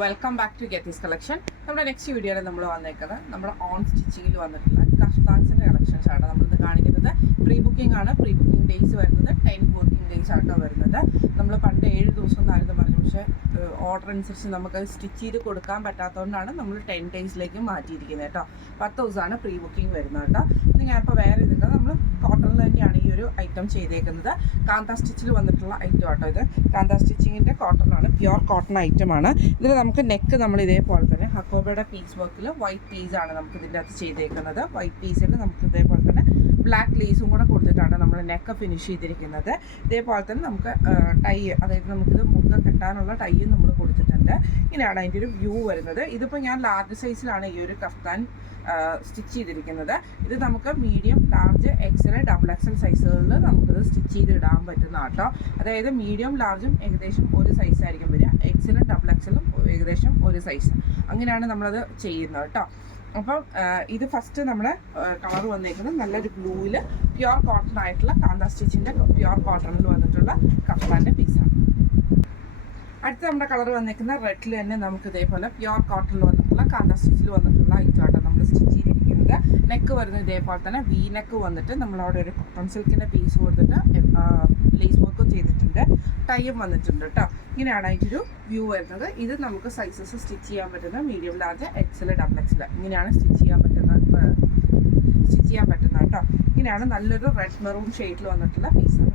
Welcome back to ഗെത്തീസ് collection. നമ്മുടെ next വീഡിയോയിൽ നമ്മൾ വന്നേക്കുന്നത് നമ്മുടെ ഓൺ സ്റ്റിച്ചിങ്ങിൽ വന്നിട്ടുള്ള കഫ്താൻസിൻ്റെ കളക്ഷൻസ് ആണ് നമ്മളിത് കാണിക്കുന്നത്. പ്രീ ബുക്കിംഗ് ആണ്. പ്രീ ബുക്കിംഗ് ഡേയ്സ് വരുന്നത് 10 വർക്കിംഗ് ഡേയ്സ് ആട്ടോ വരുന്നത്. നമ്മൾ പണ്ട് 7 ദിവസം എന്നായിരുന്നു പറഞ്ഞു, പക്ഷേ ഓർഡർ അനുസരിച്ച് നമുക്കത് സ്റ്റിച്ച് ചെയ്ത് കൊടുക്കാൻ പറ്റാത്തതുകൊണ്ടാണ് നമ്മൾ 10 ഡേയ്സിലേക്ക് മാറ്റിയിരിക്കുന്നത് കേട്ടോ. 10 ദിവസമാണ് പ്രീ ബുക്കിംഗ് വരുന്നത് കേട്ടോ. ഇനി ഞാൻ ഇപ്പോൾ വേറെ ഇരിക്കുന്നത് നമ്മൾ കോട്ടണിൽ തന്നെയാണ് ഈ ഒരു ഐറ്റം ചെയ്തേക്കുന്നത്. കാന്ത സ്റ്റിച്ചിൽ വന്നിട്ടുള്ള ഐറ്റം ആട്ടോ ഇത്. കാന്ത സ്റ്റിച്ചിങ്ങിൻ്റെ കോട്ടൺ ആണ്, പ്യുവർ കോട്ടൺ ഐറ്റം ആണ്. ഇതിൽ നമുക്ക് നെക്ക് നമ്മൾ ഇതേപോലെ തന്നെ ഹക്കോബയുടെ പീസ് വർക്കിൽ വൈറ്റ് പീസാണ് നമുക്ക് ഇതിൻ്റെ അകത്ത് ചെയ്തേക്കുന്നത്. വൈറ്റ് പീസിൽ നമുക്ക് ഇതേപോലെ തന്നെ ബ്ലാക്ക് ലേസും കൂടെ കൊടുത്തിട്ടാണ് നമ്മൾ നെക്ക് ഫിനിഷ് ചെയ്തിരിക്കുന്നത്. ഇതേപോലെ തന്നെ നമുക്ക് ടൈ, അതായത് നമുക്കിത് മുഖ കെട്ടാനുള്ള ടൈയും നമ്മൾ കൊടുത്തിട്ടുണ്ട്. ഇങ്ങനെയാണ് അതിൻ്റെ ഒരു വ്യൂ വരുന്നത്. ഇതിപ്പോൾ ഞാൻ ലാർജ് സൈസിലാണ് ഈ ഒരു കഫ്താൻ സ്റ്റിച്ച് ചെയ്തിരിക്കുന്നത്. ഇത് നമുക്ക് medium, large, XL, double XL സൈസുകളിൽ നമുക്കിത് സ്റ്റിച്ച് ചെയ്ത് ഇടാൻ പറ്റുന്ന കേട്ടോ. അതായത് മീഡിയം, ലാർജും ഏകദേശം ഒരു സൈസായിരിക്കും വരിക, എക്സലും ഡബിൾ എക്സലും ഏകദേശം ഒരു സൈസ്. അങ്ങനെയാണ് നമ്മളത് ചെയ്യുന്നത് കേട്ടോ. അപ്പം ഇത് ഫസ്റ്റ് നമ്മുടെ കളർ വന്നേക്കുന്നത് നല്ലൊരു ബ്ലൂവിൽ പ്യുവർ കോട്ടൺ ആയിട്ടുള്ള കാന്ത സ്റ്റിച്ചിൻ്റെ പ്യുവർ കോട്ടണിൽ വന്നിട്ടുള്ള കഫ്താൻ്റെ പീസാണ്. അടുത്ത നമ്മുടെ കളർ വന്നേക്കുന്ന റെഡിൽ തന്നെ നമുക്ക് ഇതേപോലെ പ്യുവർ കോട്ടണിൽ വന്നിട്ടുള്ള കാന്ത സ്റ്റിച്ചിൽ വന്നിട്ടുള്ള ഐറ്റമായിട്ടാണ് നമ്മൾ സ്റ്റിച്ച് ചെയ്തിരിക്കുന്നത്. നെക്ക് വരുന്നത് ഇതേപോലെ തന്നെ വി നെക്ക് വന്നിട്ട് നമ്മളവിടെ ഒരു കോട്ടൺ സിൽക്കിൻ്റെ പീസ് കൊടുത്തിട്ട് ലേസ് വർക്കും ചെയ്തിട്ടുണ്ട്, ടൈയും വന്നിട്ടുണ്ട് കേട്ടോ. ഇങ്ങനെയാണ് അതിൻ്റെ വ്യൂ വരുന്നത്. ഇത് നമുക്ക് സൈസസ് സ്റ്റിച്ച് ചെയ്യാൻ പറ്റുന്ന medium, large, XL, double XL ഇങ്ങനെയാണ് സ്റ്റിച്ച് ചെയ്യാൻ പറ്റുന്ന കേട്ടോ. ഇങ്ങനെയാണ് നല്ലൊരു റെഡ് മെറൂൺ ഷെയ്ഡിൽ വന്നിട്ടുള്ള പീസാണ്.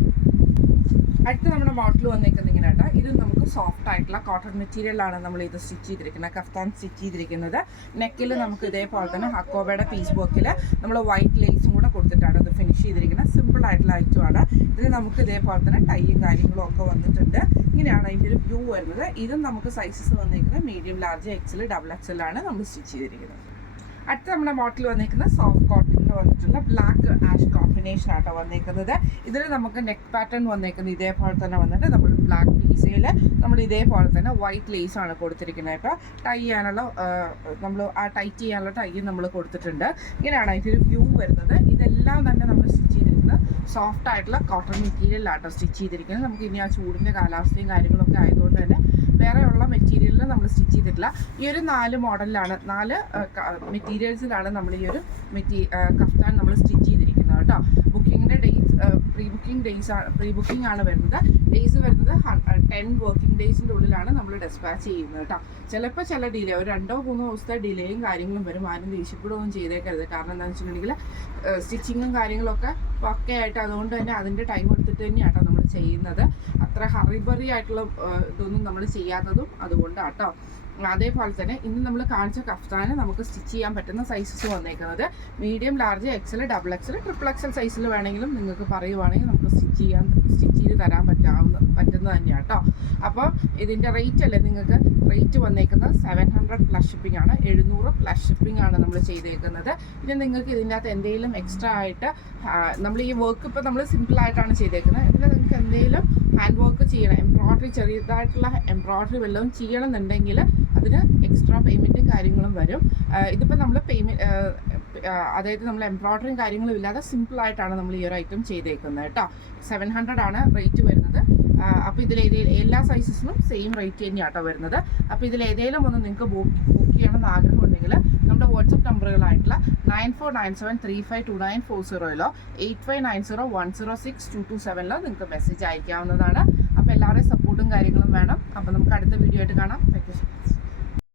അടുത്ത നമ്മുടെ മോഡൽ വന്നേക്കുന്നത് ഇങ്ങനെ കേട്ടോ. ഇത് നമുക്ക് സോഫ്റ്റ് ആയിട്ടുള്ള കോട്ടൺ മെറ്റീരിയലാണ് നമ്മൾ ഇത് സ്റ്റിച്ച് ചെയ്തിരിക്കുന്നത്, കഫ്താൻ സ്റ്റിച്ച് ചെയ്തിരിക്കുന്നത്. നെക്കിൽ നമുക്ക് ഇതേപോലെ തന്നെ ഹക്കോബയുടെ പീസ് വർക്കിൽ നമ്മൾ വൈറ്റ് ലേസും കൂടെ കൊടുത്തിട്ടാണ് ഇത് ഫിനിഷ് ചെയ്തിരിക്കുന്നത്. സിമ്പിൾ ആയിട്ടുള്ള ഐറ്റമാണ്. ഇതിൽ നമുക്ക് ഇതേപോലെ തന്നെ ടൈയും കാര്യങ്ങളും ഒക്കെ വന്നിട്ടുണ്ട്. ഇങ്ങനെയാണ് അതിൻ്റെ ഒരു വ്യൂ വരുന്നത്. ഇതും നമുക്ക് സൈസസ് വന്നിരിക്കുന്നത് മീഡിയം, ലാർജ്, എക്സൽ, ഡബിൾ എക്സലാണ് നമ്മൾ സ്റ്റിച്ച് ചെയ്തിരിക്കുന്നത്. അടുത്ത നമ്മുടെ മോഡൽ വന്നിരിക്കുന്നത് സോഫ്റ്റ് കോട്ടണിൽ വന്നിട്ടുള്ള ബ്ലാക്ക് ആഷ് കോമ്പിനേഷൻ ആട്ടോ വന്നിരിക്കുന്നത്. ഇതിൽ നമുക്ക് നെക്ക് പാറ്റേൺ വന്നിരിക്കുന്നത് ഇതേപോലെ തന്നെ വന്നിട്ട് നമ്മൾ ബ്ലാക്ക് പീസയിൽ നമ്മൾ ഇതേപോലെ തന്നെ വൈറ്റ് ലേസ് ആണ് കൊടുത്തിരിക്കുന്നത്. ഇപ്പോൾ ടൈ ചെയ്യാനുള്ള നമ്മൾ ആ ടൈറ്റ് ചെയ്യാനുള്ള ടൈയും നമ്മൾ കൊടുത്തിട്ടുണ്ട്. ഇങ്ങനെയാണ് അതിൻ്റെ ഒരു വ്യൂ വരുന്നത്. ഇതെല്ലാം തന്നെ നമ്മൾ സ്റ്റിച്ച് ചെയ്തിരിക്കുന്നത് സോഫ്റ്റ് ആയിട്ടുള്ള കോട്ടൺ മെറ്റീരിയലാട്ടോ സ്റ്റിച്ച് ചെയ്തിരിക്കുന്നത്. നമുക്ക് ഇനി ആ ചൂടിൻ്റെ കാലാവസ്ഥയും കാര്യങ്ങളൊക്കെ ആയതുകൊണ്ട് തന്നെ വേറെയുള്ള മെറ്റീരിയലിൽ നമ്മൾ സ്റ്റിച്ച് ചെയ്തിട്ടില്ല. ഈ ഒരു 4 മോഡലിലാണ്, 4 മെറ്റീരിയൽസിലാണ് നമ്മൾ ഈ ഒരു കഫ്താൻ നമ്മൾ സ്റ്റിച്ച് ചെയ്തിരിക്കുന്നത് കേട്ടോ. ബുക്കിങ്ങിൻ്റെ ഡേയ്സ് പ്രീ ബുക്കിംഗ് ആണ് വരുന്നത്. ഡേയ്സ് വരുന്നത് 10 വർക്കിംഗ് ഡേയ്സിൻ്റെ ഉള്ളിലാണ് നമ്മൾ ഡെസ്പാച്ച് ചെയ്യുന്നത് കേട്ടോ. ചിലപ്പോൾ ചില ഡിലേ, ഒരു 2-3 ദിവസത്തെ ഡിലേയും കാര്യങ്ങളും വരും. ആരും ദേഷ്യപ്പെടുകയും ചെയ്തേക്കരുത്. കാരണം എന്താണെന്ന് വെച്ചിട്ടുണ്ടെങ്കിൽ സ്റ്റിച്ചിങ്ങും കാര്യങ്ങളൊക്കെ പക്കയായിട്ട്, അതുകൊണ്ട് തന്നെ അതിൻ്റെ ടൈം എടുത്തിട്ട് തന്നെയാട്ടോ നമ്മൾ ചെയ്യുന്നത്. അത്ര ഹറിബറി ആയിട്ടുള്ള ഇതൊന്നും നമ്മൾ ചെയ്യാത്തതും അതുകൊണ്ടാട്ടോ. അതേപോലെ തന്നെ ഇന്ന് നമ്മൾ കാണിച്ച കഫ്താന് നമുക്ക് സ്റ്റിച്ച് ചെയ്യാൻ പറ്റുന്ന സൈസസ് വന്നേക്കുന്നത് medium, large, XL, double XL, triple XL സൈസിൽ വേണമെങ്കിലും നിങ്ങൾക്ക് പറയുവാണെങ്കിൽ നമുക്ക് സ്റ്റിച്ച് ചെയ്ത് തരാൻ പറ്റുന്നത് തന്നെയാണ് കേട്ടോ. അപ്പോൾ ഇതിൻ്റെ റേറ്റ് അല്ലേ, നിങ്ങൾക്ക് റേറ്റ് വന്നേക്കുന്നത് 700 പ്ലസ് ഷിപ്പിംഗ് ആണ്, 700 പ്ലസ് ഷിപ്പിംഗ് ആണ് നമ്മൾ ചെയ്തേക്കുന്നത്. ഇനി നിങ്ങൾക്ക് ഇതിൻ്റെ അകത്ത് എന്തെങ്കിലും എക്സ്ട്രാ ആയിട്ട് നമ്മൾ ഈ വർക്ക് ഇപ്പോൾ നമ്മൾ സിമ്പിളായിട്ടാണ് ചെയ്തേക്കുന്നത്. ഇതിൽ നിങ്ങൾക്ക് എന്തെങ്കിലും ഹാൻഡ് വർക്ക് ചെയ്യണം, എംബ്രോയ്ഡറി, ചെറിയതായിട്ടുള്ള എംബ്രോയ്ഡറി വല്ലതും ചെയ്യണമെന്നുണ്ടെങ്കിൽ അതിന് എക്സ്ട്രാ പേയ്മെൻറ്റും കാര്യങ്ങളും വരും. ഇതിപ്പോൾ നമ്മൾ അതായത് നമ്മൾ എംബ്രോയ്ഡറിയും കാര്യങ്ങളും ഇല്ലാതെ സിമ്പിളായിട്ടാണ് നമ്മൾ ഈ ഒരു ഐറ്റം ചെയ്തേക്കുന്നത് കേട്ടോ. 700 ആണ് റേറ്റ് വരുന്നത്. അപ്പോൾ എല്ലാ സൈസസിനും സെയിം റേറ്റ് തന്നെയാട്ടോ വരുന്നത്. അപ്പോൾ ഇതിലേതെങ്കിലും ഒന്ന് നിങ്ങൾക്ക് ബുക്ക് ചെയ്യണമെന്ന് ആഗ്രഹമുണ്ടെങ്കിൽ നമ്മുടെ വാട്സപ്പ് നമ്പറുകളായിട്ടുള്ള 9497352940 8590106227 നിങ്ങൾക്ക് മെസ്സേജ് അയക്കാവുന്നതാണ്. അപ്പോൾ എല്ലാവരുടെയും സപ്പോർട്ടും കാര്യങ്ങളും വേണം. അപ്പോൾ നമുക്ക് അടുത്ത വീഡിയോ ആയിട്ട് കാണാം.